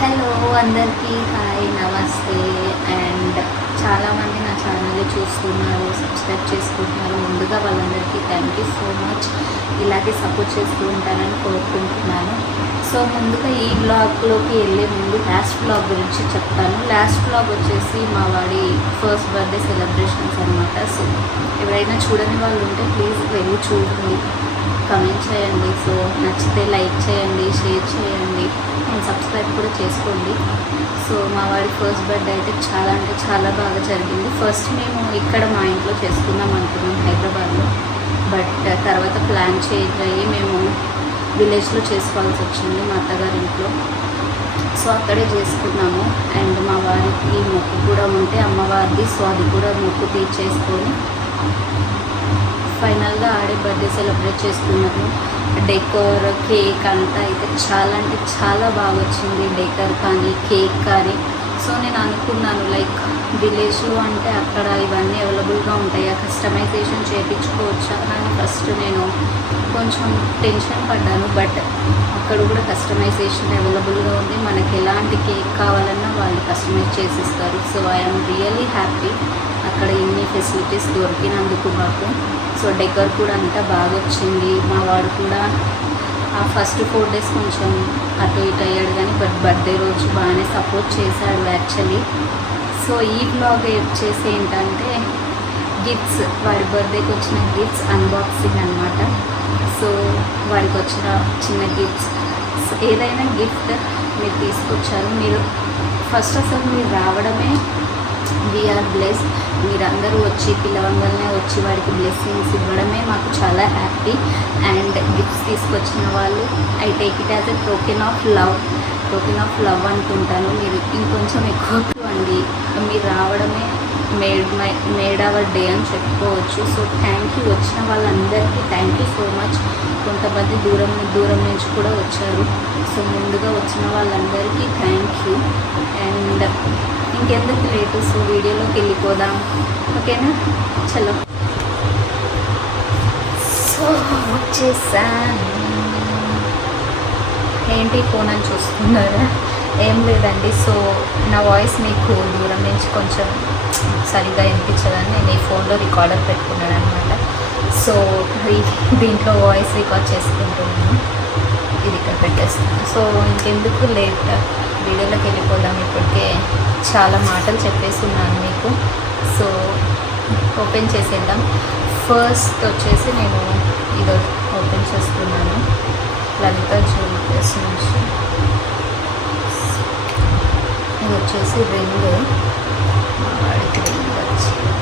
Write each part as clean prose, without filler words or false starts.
Hello అందరికీ hi నమస్తే. And చాలామంది నా ఛానల్ చూస్తున్నారు, సబ్స్క్రైబ్ చేసుకుంటున్నారు. ముందుగా వాళ్ళందరికీ థ్యాంక్ యూ సో మచ్. ఇలాగే సపోర్ట్ చేస్తూ ఉంటానని కోరుకుంటున్నాను. సో ముందుగా ఈ బ్లాగ్లోకి వెళ్ళే ముందు లాస్ట్ బ్లాగ్ గురించి చెప్తాను. లాస్ట్ బ్లాగ్ వచ్చేసి మా వాడి ఫస్ట్ బర్త్డే సెలబ్రేషన్స్ అనమాట. సో ఎవరైనా చూడని వాళ్ళు ఉంటే ప్లీజ్ వెళ్ళి చూడండి, కమెంట్ చేయండి. సో నచ్చితే లైక్ చేయండి, షేర్ చేయండి అండ్ సబ్స్క్రైబ్ కూడా చేసుకోండి. సో మా వాడి ఫస్ట్ బర్త్డే అయితే చాలా అంటే చాలా బాగా జరిగింది. ఫస్ట్ మేము ఇక్కడ మా ఇంట్లో చేసుకుందాం అనుకున్నాం హైదరాబాద్లో. బట్ తర్వాత ప్లాన్ చేంజ్ అయ్యి మేము విలేజ్లో చేసుకోవాల్సి వచ్చింది మా అత్తగారి ఇంట్లో. సో అక్కడే చేసుకున్నాము. అండ్ మా వారికి మొక్కు కూడా ఉంటే అమ్మవారిది, సో అది కూడా మొక్కు తీర్చేసుకొని ఫైనల్గా ఆడే బర్త్డే సెలబ్రేట్ చేసుకున్నాము. డెకర్, కేక్ అంతా అయితే చాలా అంటే చాలా బాగా వచ్చింది. డెకర్ కానీ కేక్ కానీ. సో నేను అనుకున్నాను లైక్ విలేజ్లో అంటే అక్కడ ఇవన్నీ అవైలబుల్గా ఉంటాయా, కస్టమైజేషన్ చేయించుకోవచ్చా అని ఫస్ట్ నేను కొంచెం టెన్షన్ పడ్డాను. బట్ అక్కడ కూడా కస్టమైజేషన్ అవైలబుల్గా ఉంది. మనకి ఎలాంటి కేక్ కావాలన్నా వాళ్ళు కస్టమైజ్ చేసిస్తారు. సో ఐఎమ్ రియల్లీ హ్యాపీ అక్కడ ఇన్ని ఫెసిలిటీస్ దొరికినందుకు మాకు. సో డెకర్ కూడా అంతా బాగా వచ్చింది. మా వాడు కూడా ఆ ఫస్ట్ 4 days కొంచెం అటు ఇటు అయ్యాడు కానీ బట్ బర్త్డే రోజు బాగానే సపోర్ట్ చేశాడు యాక్చువల్లీ. సో ఈ బ్లాగ్ వచ్చేసి ఏంటంటే గిఫ్ట్స్, వాడి బర్త్డేకి వచ్చిన గిఫ్ట్స్ అన్బాక్సింగ్ అనమాట. సో వాడికి వచ్చిన చిన్న గిఫ్ట్స్, ఏదైనా గిఫ్ట్ మీరు తీసుకొచ్చారు. మీరు ఫస్ట్ అసలు మీరు రావడమే వీఆర్ బ్లెస్డ్. మీరందరూ వచ్చి పిల్లవంగల్నే వచ్చి వాడికి బ్లెస్సింగ్స్ ఇవ్వడమే మాకు చాలా హ్యాపీ. అండ్ గిఫ్ట్స్ తీసుకొచ్చిన వాళ్ళు I take it as a token of love అనుకుంటాను. మీరు ఇంకొంచెం ఎక్కువ అండి, మీరు రావడమే మేడ్ అవర్ డే అని చెప్పుకోవచ్చు. సో థ్యాంక్ యూ వచ్చిన వాళ్ళందరికీ థ్యాంక్ యూ సో మచ్. కొంతమంది దూరం నుంచి కూడా వచ్చారు. సో ముందుగా వచ్చిన వాళ్ళందరికీ థ్యాంక్ యూ. అండ్ ఇంకెందుకు లేటు, సో వీడియోలోకి వెళ్ళిపోదాం, ఓకేనా? చలో. సో వచ్చేసాను. ఏంటి ఫోన్ అని చూస్తున్నారా? ఏం లేదండి. సో నా వాయిస్ మీకు దూరం నుంచి కొంచెం సరిగా వినిపించదని నేను ఈ ఫోన్లో రికార్డర్ పెట్టుకున్నాను అనమాట. సో దీంట్లో వాయిస్ రికార్డ్ చేసుకుంటున్నాను. ఇది ఇక్కడ పెట్టేస్తాను. సో ఇంకెందుకు లేట్, వీడియోలోకి వెళ్ళిపోదాం. ఇప్పటికే చాలా మాటలు చెప్పేస్తున్నాను మీకు. సో ఓపెన్ చేసేద్దాం. ఫస్ట్ వచ్చేసి నేను ఇది ఓపెన్ చేస్తున్నాను లలిత జ్యువెలర్స్ నుంచి. ఇది వచ్చేసి రింగ్, వాడికి రింగ్ వచ్చింది.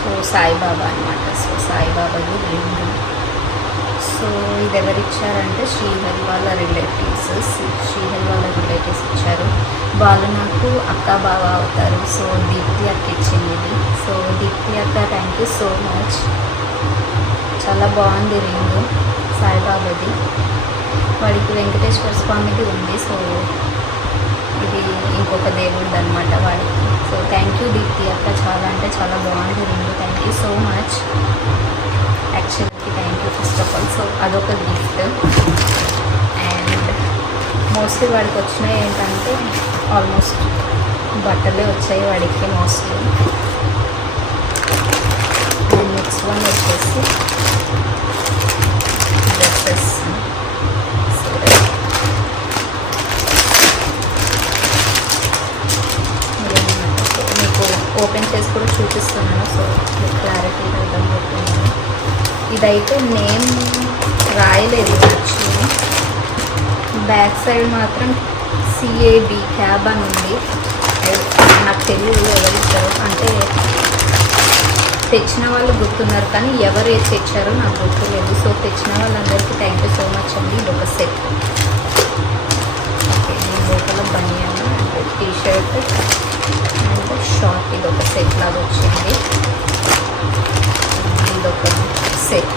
సో సాయిబాబా అనమాట. So సాయిబాబాది ring. సో ఇది ఎవరిచ్చారంటే శ్రీహరి వాళ్ళ రిలేటివ్స్ ఇచ్చారు. వాళ్ళు నాకు అక్క బావ అవుతారు. సో దీప్తి అక్క ఇచ్చింది ఇది. సో దీప్తి అక్క థ్యాంక్ యూ సో మచ్. చాలా బాగుంది రింగ్, సాయిబాబాది. వాడికి వెంకటేశ్వర స్వామిది ఉంది. సో ఇది ఇంకొక దేవుడిది అనమాట వాడికి. సో థ్యాంక్ యూ దీప్తి అక్క, చాలా అంటే చాలా బాగుంది ring. Thank you so much. యాక్చువల్కి thank you first of all. So అదొక గిఫ్ట్. అండ్ మోస్ట్లీ వాడికి వచ్చినాయి ఏంటంటే ఆల్మోస్ట్ బట్టలే వచ్చాయి వాడికి మోస్ట్లీ. అండ్ నెక్స్ట్ వన్ వచ్చేసి డ్రెస్సెస్. మీకు ఓపెన్ చేసి కూడా చూపిస్తున్నాను. సో మీకు క్లారిటీగా అర్థమవుతున్నాను. ఇదైతే నేమ్ రాయలేదు యాక్చువల్లీ. బ్యాక్ సైడ్ మాత్రం CAB క్యాబ్ అని ఉంది. నాకు తెలియదు ఎవరిచ్చారో, అంటే తెచ్చిన వాళ్ళు గుర్తున్నారు కానీ ఎవరు ఏది తెచ్చారో నాకు గుర్తులేదు. సో తెచ్చిన వాళ్ళందరికీ థ్యాంక్ యూ సో మచ్ అండి. ఇది ఒక సెట్. ఓకే, దీని లోపల బనియన్ అండ్ టీషర్ట్ అండ్ షార్ట్, ఇది ఒక సెట్ లాగా వచ్చింది. ఇదొక సెట్,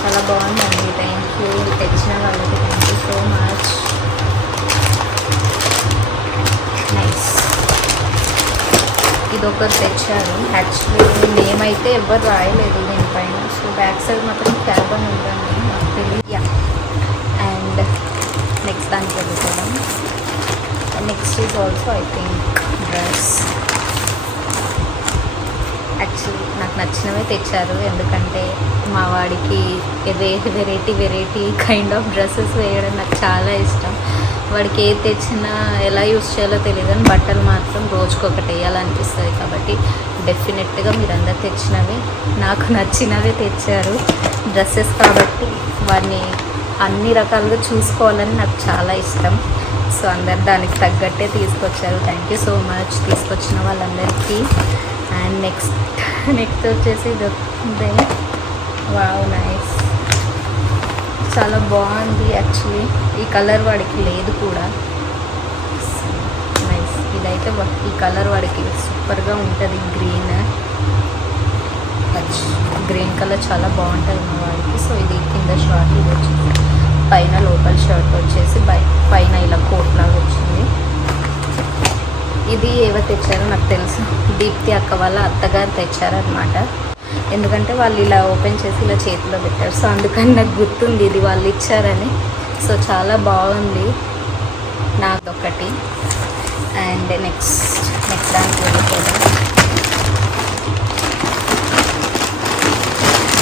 చాలా బాగుందండి. థ్యాంక్ యూ తెచ్చిన వాళ్ళకి thank you so much. Nice. ఇదొకరు తెచ్చారు. యాక్చువల్లీ నేమ్ అయితే ఎవరు రాయలేదు దీనిపైన. సో బ్యాక్ సైడ్ మాత్రం క్యాబ్ అని ఉందండి, నాకు తెలియదు. Also I think dress. Actually నాకు నచ్చినవే తెచ్చారు, ఎందుకంటే మా వాడికి వెరైటీ కైండ్ ఆఫ్ డ్రెస్సెస్ వేయడం నాకు చాలా ఇష్టం. వాడికి ఏది తెచ్చినా ఎలా యూస్ చేయాలో తెలియదు, కానీ బట్టలు మాత్రం రోజుకొకటి వేయాలనిపిస్తుంది. కాబట్టి డెఫినెట్గా మీరందరూ తెచ్చినవి నాకు నచ్చినవే తెచ్చారు డ్రెస్సెస్. కాబట్టి వాడిని అన్ని రకాలుగా చూసుకోవాలని నాకు చాలా ఇష్టం. సో అందరు దానికి తగ్గట్టే తీసుకొచ్చారు. థ్యాంక్ యూ సో మచ్ తీసుకొచ్చిన వాళ్ళందరికీ. అండ్ నెక్స్ట్ వచ్చేసి ఇది వావ్ నైస్, చాలా బాగుంది. యాక్చువల్లీ ఈ కలర్ వాడికి లేదు కూడా. నైస్, ఇదైతే ఈ కలర్ వాడికి సూపర్గా ఉంటుంది. గ్రీన్ కలర్ చాలా బాగుంటుంది మా వాడికి. సో ఇది కింద షార్ట్, ఇది వచ్చేసి పైన లోకల్ షర్ట్ వచ్చేసి పైన ఇలా కోట్ లాగా వచ్చింది. ఇది ఎవరు తెచ్చారో నాకు తెలుసు, దీప్తి అక్క వాళ్ళ అత్తగారు తెచ్చారనమాట. ఎందుకంటే వాళ్ళు ఇలా ఓపెన్ చేసి ఇలా చేతిలో పెట్టారు. సో అందుకని నాకు గుర్తుంది ఇది వాళ్ళు ఇచ్చారని. సో చాలా బాగుంది నాదొకటి. అండ్ నెక్స్ట్ దానికి వెళ్ళిపోదాం.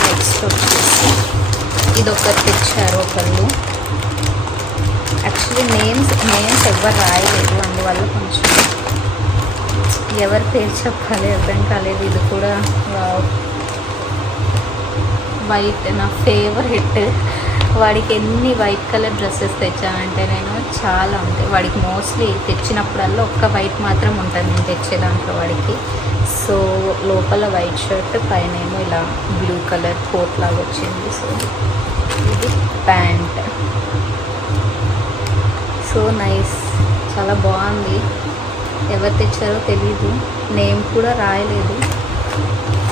నెక్స్ట్ వచ్చేసి ఇది ఒకటి తెచ్చారు ఒకళ్ళు. యాక్చువల్లీ నేమ్స్ ఎవరు రాయలేదు, అందువల్ల కొంచెం ఎవరి పేరు చెప్పాలి అర్థం కాలేదు. ఇది కూడా వైట్, నా ఫేవరెట్. వాడికి ఎన్ని వైట్ కలర్ డ్రెస్సెస్ తెచ్చానంటే నేను చాలా ఉంటాయి. వాడికి మోస్ట్లీ తెచ్చినప్పుడల్లా ఒక్క వైట్ మాత్రం ఉంటుంది నేను తెచ్చే దాంట్లో వాడికి. సో లోపల వైట్ షర్ట్, పైన ఏమో ఇలా బ్లూ కలర్ కోట్ లాగా వచ్చింది. సో ఇది ప్యాంట్. సో నైస్, చాలా బాగుంది. ఎవరు తెచ్చారో తెలీదు, నేమ్ కూడా రాయలేదు.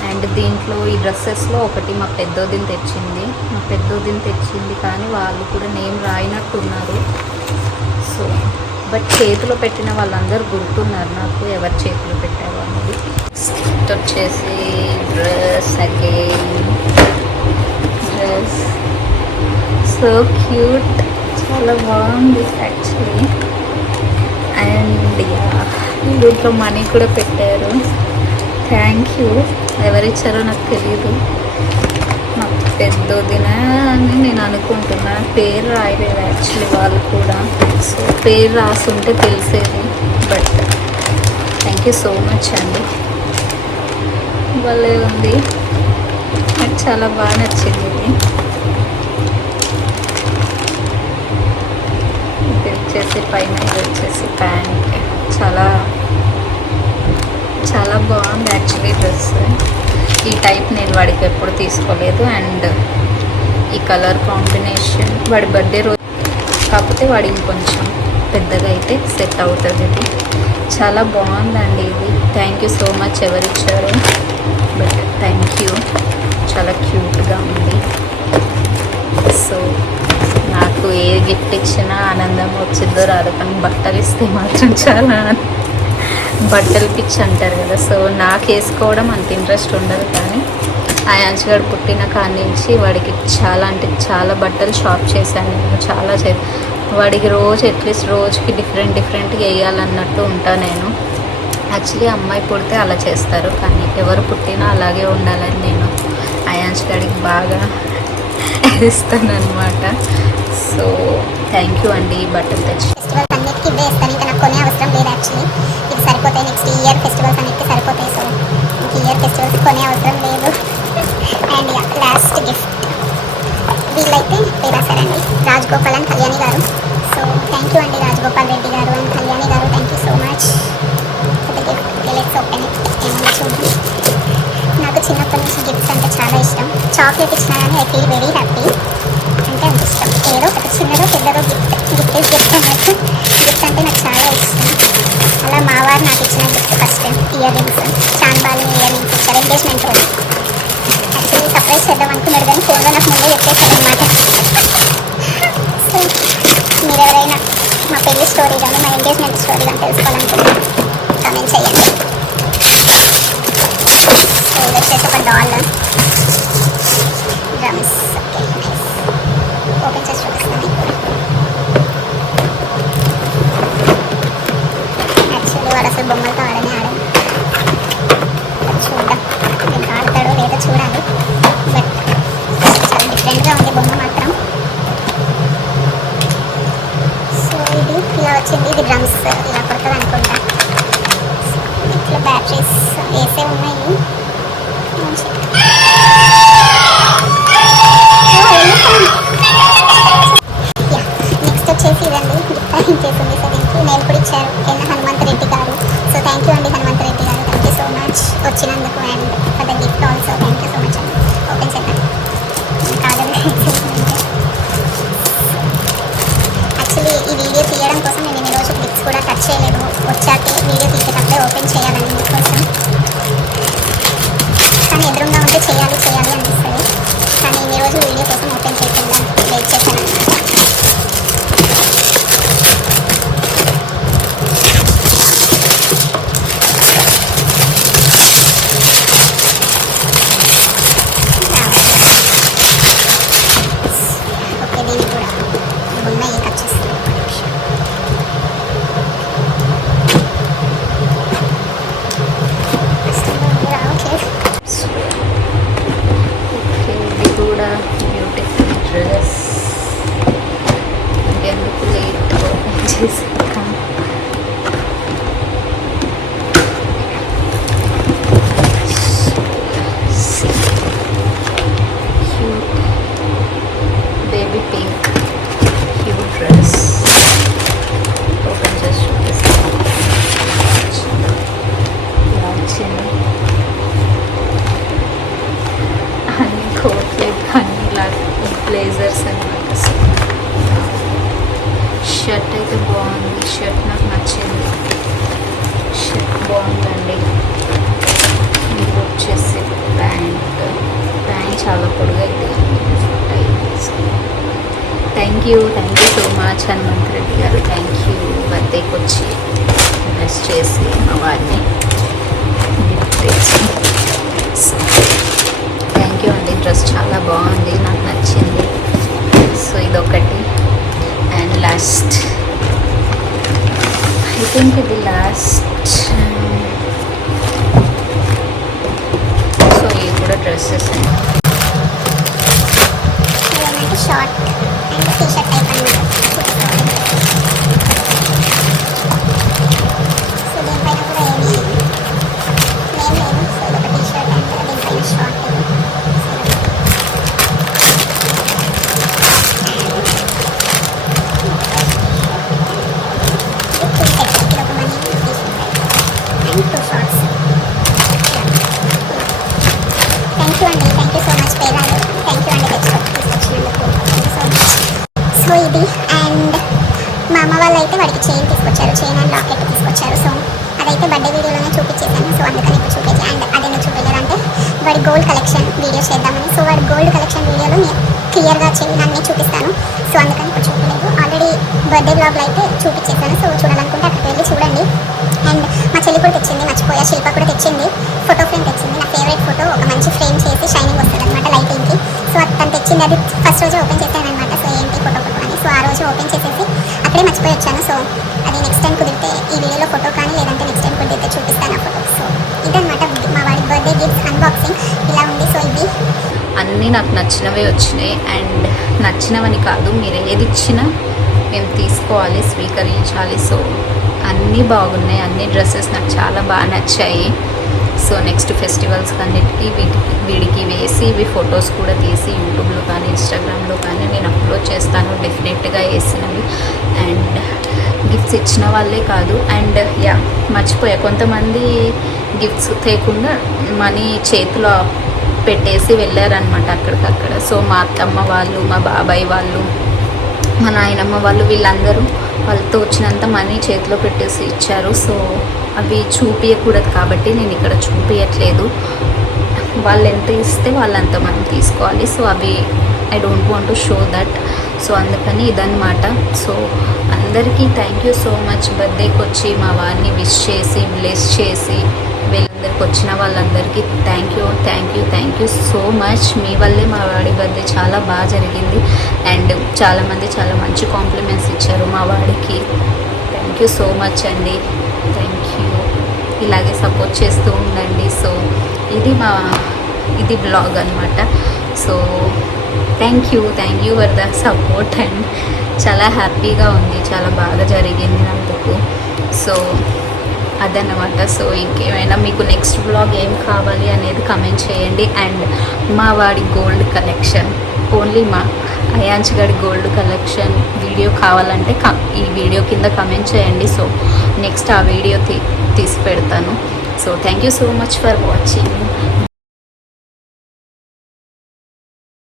అండ్ దీంట్లో ఈ డ్రెస్సెస్లో ఒకటి మా పెద్దోదిని తెచ్చింది కానీ వాళ్ళు కూడా నేమ్ రాయినట్టున్నారు. సో బట్ చేతిలో పెట్టిన వాళ్ళందరూ గుర్తున్నారు నాకు ఎవరి చేతిలో పెట్టారు అనేది. నెక్స్ట్ వచ్చేసి డ్రెస్ సో క్యూట్, చాలా బాగుంది యాక్చువల్లీ. అండ్ దీంట్లో మనీ కూడా పెట్టారు. Thank you. ఎవరిచ్చారో నాకు తెలీదు. మా పెద్దోదిన అని నేను అనుకుంటున్నా, పేరు రాయలేదు యాక్చువల్లీ వాళ్ళు కూడా. సో పేరు రాసుంటే తెలిసేది. But thank you so much అండి, భలే ఉంది. నాకు చాలా బాగా నచ్చింది ఇది వచ్చేసి పైన, ఇది వచ్చేసి ప్యాంట్. చాలా బాగుంది యాక్చువల్లీ డ్రెస్. ఈ టైప్ నేను వాడికి ఎప్పుడు తీసుకోలేదు. అండ్ ఈ కలర్ కాంబినేషన్ వాడి బర్త్డే రోజు, కాకపోతే వాడి ఇంకొంచెం పెద్దగా అయితే సెట్ అవుతుంది. ఇది చాలా బాగుందండి. ఇది థ్యాంక్ యూ సో మచ్ ఎవరిచ్చారు, బట్ థ్యాంక్ యూ. చాలా క్యూట్గా ఉంది. సో నాకు ఏ గిఫ్ట్ ఇచ్చినా ఆనందం వచ్చిందో రాదు, కానీ బట్టలు ఇస్తే మాత్రం చాలా బట్టలు పిచ్చి అంటారు కదా. సో నాకు వేసుకోవడం అంత ఇంట్రెస్ట్ ఉండదు, కానీ ఆయాంశగాడు పుట్టిన కాడి నుంచి వాడికి చాలా అంటే చాలా బట్టలు షాప్ చేశాను నేను. వాడికి అట్లీస్ట్ రోజుకి డిఫరెంట్గా వేయాలన్నట్టు ఉంటాను నేను. యాక్చువల్లీ అమ్మాయి పుడితే అలా చేస్తారు, కానీ ఎవరు పుట్టినా అలాగే ఉండాలని నేను ఆయాంశగాడికి బాగా ఇస్తాను అనమాట. సో థ్యాంక్ యూ అండి ఈ బట్టలు తెచ్చి. ఫెస్టివల్స్ అన్నిటికీ ఇవే ఇస్తాను, ఇంకా నాకు కొనే అవసరం లేదు. యాక్చువల్లీ ఇది సరిపోతాయి, నెక్స్ట్ ఇయర్ ఫెస్టివల్స్ అన్నిటికీ సరిపోతాయి. సో ఇంక ఇయర్ ఫెస్టివల్స్ కొనే అవసరం లేదు. అండ్ లాస్ట్ గిఫ్ట్ వీళ్ళైతే పేరాసారండి, రాజగోపాల్ అండ్ కళ్యాణి గారు. సో థ్యాంక్ యూ అండి రాజగోపాల్ రెడ్డి గారు అండ్ కళ్యాణి గారు, thank you so much for the gift. Let's open it. ఏమన్నా చూడండి, నాకు చిన్నప్పటి నుంచి గిఫ్ట్స్ అంటే చాలా ఇష్టం. చాక్లెట్ ఇచ్చినా కానీ ఐ ఫీల్ వెరీ హ్యాపీ. అంటే అంత ఇష్టం. ఏదో ఒక చిన్నదో పెద్దదో గిఫ్ట్ అన్నట్టు గిఫ్ట్ అంటే నాకు చాలా ఇష్టం. అలా మా వారు నాకు ఇచ్చిన gift first ear rings, chandbali ear rings ఇచ్చారు ఎంగేజ్మెంట్ రోజు. యాక్చువల్లీ సర్ప్రైజ్ చేద్దాం అనుకున్నాడు, కానీ ఫోన్లో నాకు ముందే చెప్పేశారు అనమాట. సో మీరు ఎవరైనా మా పెళ్లి స్టోరీ కానీ మా ఎంగేజ్మెంట్ స్టోరీ కానీ తెలుసుకోవాలనుకుంటే కామెంట్ చేయండి. సో ఇది వచ్చేసి ఒక డాల్ డ్రమ్స్. ఓపెన్ చేసి చూపిస్తాను. డ్రెస్ ఎందుకు లేట్ ఓపెన్ చేసాక baby pink cute dress open చేసి చూపిస్తాను. ఇలా వచ్చింది. అన్ని కోట్లు అన్ని ఇలా బ్లేజర్స్ అనమాట. షర్ట్ అయితే బాగుంది. షర్ట్ నాకు నచ్చింది. షర్ట్ బాగుందండి. ఇది వచ్చేసి ప్యాంట్ చాలా పొడుగు అయితే thank you so much Hanumanth Reddy garu. Thank you బర్త్డేకి వచ్చి బ్లెస్ చేసి మా వారిని గిఫ్ట్ తెచ్చి. థ్యాంక్ యూ అండి. డ్రెస్ చాలా బాగుంది, నాకు నచ్చింది. సో ఇదొకటి. అండ్ లాస్ట్ ఐ థింక్ ఇది లాస్ట్. సో ఇవి కూడా డ్రెస్సెస్ అండి. Short and T shirt type అనమాట. సో దీనిపైన కూడా ఏమి లేదు. సో ఇది ఒక టీ షర్ట్ అండ్ దీనిపైన షార్ట్. సో ఇది అండ్ మా అమ్మ వాళ్ళు అయితే వాడికి చైన్ తీసుకొచ్చారు. చైన్ అండ్ లాకెట్ తీసుకొచ్చారు. సో అదైతే బర్త్డే వీడియోలోనే చూపించేసాను. సో అందుకని ఇప్పుడు చూపించి అండ్ అదేనా చూపించారంటే వాడి గోల్డ్ కలెక్షన్ వీడియో చేద్దామని. సో వాడి గోల్డ్ కలెక్షన్ వీడియోలో నేను క్లియర్గా చైన్ అన్నీ చూపిస్తాను. సో అందుకని ఇప్పుడు చూపలేదు. ఆల్రెడీ బర్త్డే బ్లాగ్లో అయితే చూపించేసాను. సో చూడాలనుకుంటే అక్కడికి వెళ్ళి చూడండి. అండ్ మా చెల్లి కూడా తెచ్చింది, మర్చిపోయా. శిల్ప కూడా తెచ్చింది. ఫోటో ఫ్రేమ్ తెచ్చింది. నా ఫేవరెట్ ఫోటో ఒక మంచి ఫ్రేమ్ చేసి షైనింగ్ వస్తుంది అనమాట లైటింగ్కి. సో తను తెచ్చింది. అది ఫస్ట్ రోజు ఓపెన్ చేశాను అనమాట. సో ఏంటి ఫోటో అని. సో ఆ రోజు ఓపెన్ చేసేసి అక్కడే మర్చిపోయి వచ్చాను. సో అది నెక్స్ట్ టైం కుదిరితే ఈ వీడియోలో ఫోటో కానీ లేదంటే నెక్స్ట్ టైం కుదిరితే చూపిస్తాను ఆ ఫోటో. సో ఇదనమాట మా వాడి బర్త్డే గిఫ్ట్స్ అన్బాక్సింగ్ ఇలా ఉంది. సో ఇది అన్నీ నాకు నచ్చినవే వచ్చినాయి. అండ్ నచ్చినవని కాదు, మీరు ఏది ఇచ్చినా మేము తీసుకోవాలి, స్వీకరించాలి. సో అన్నీ బాగున్నాయి. అన్ని డ్రెస్సెస్ నాకు చాలా బాగా నచ్చాయి. సో నెక్స్ట్ ఫెస్టివల్స్ అన్నిటికీ వీడికి వేసి ఇవి ఫొటోస్ కూడా తీసి యూట్యూబ్లో కానీ ఇన్స్టాగ్రామ్లో కానీ నేను అప్లోడ్ చేస్తాను డెఫినెట్గా వేసినవి. అండ్ గిఫ్ట్స్ ఇచ్చిన వాళ్ళే కాదు. అండ్ మర్చిపోయా, కొంతమంది గిఫ్ట్స్ తేకుండా మనీ చేతిలో పెట్టేసి వెళ్ళారనమాట అక్కడికక్కడ. సో మా అత్తమ్మ వాళ్ళు, మా బాబాయ్ వాళ్ళు, మా నాయనమ్మ వాళ్ళు వీళ్ళందరూ వాళ్ళతో వచ్చినంత మనీ చేతిలో పెట్టేసి ఇచ్చారు. సో అవి చూపించకూడదు కాబట్టి నేను ఇక్కడ చూపించట్లేదు. వాళ్ళు ఎంత ఇస్తే వాళ్ళంత మనం తీసుకోవాలి. సో అవి I don't want to show that. So అందుకని ఇదన్నమాట. సో అందరికీ థ్యాంక్ యూ సో మచ్. బర్త్డేకి వచ్చి మా వారిని విష్ చేసి బ్లెస్ చేసి వీళ్ళందరికి వచ్చిన వాళ్ళందరికీ థ్యాంక్ యూ సో మచ్. మీ వల్లే మా వాడి బర్త్డే చాలా బాగా జరిగింది. అండ్ చాలామంది చాలా మంచి కాంప్లిమెంట్స్ ఇచ్చారు మా వాడికి. థ్యాంక్ యూ సో మచ్ అండి. Thank you. ఇలాగే సపోర్ట్ చేస్తూ ఉండండి. సో ఇది బ్లాగ్ అనమాట. So thank you for the support. And చాలా హ్యాపీగా ఉంది, చాలా బాగా జరిగింది అందుకు. సో అదన్నమాట. సో ఇంకేమైనా మీకు నెక్స్ట్ బ్లాగ్ ఏం కావాలి అనేది కమెంట్ చేయండి. అండ్ మా వాడి గోల్డ్ కలెక్షన్, ఓన్లీ మా అయాన్స్ గడి గోల్డ్ కలెక్షన్ వీడియో కావాలంటే ఈ వీడియో కింద కమెంట్ చేయండి. సో నెక్స్ట్ ఆ వీడియో తీసి పెడతాను. So thank you so much for watching.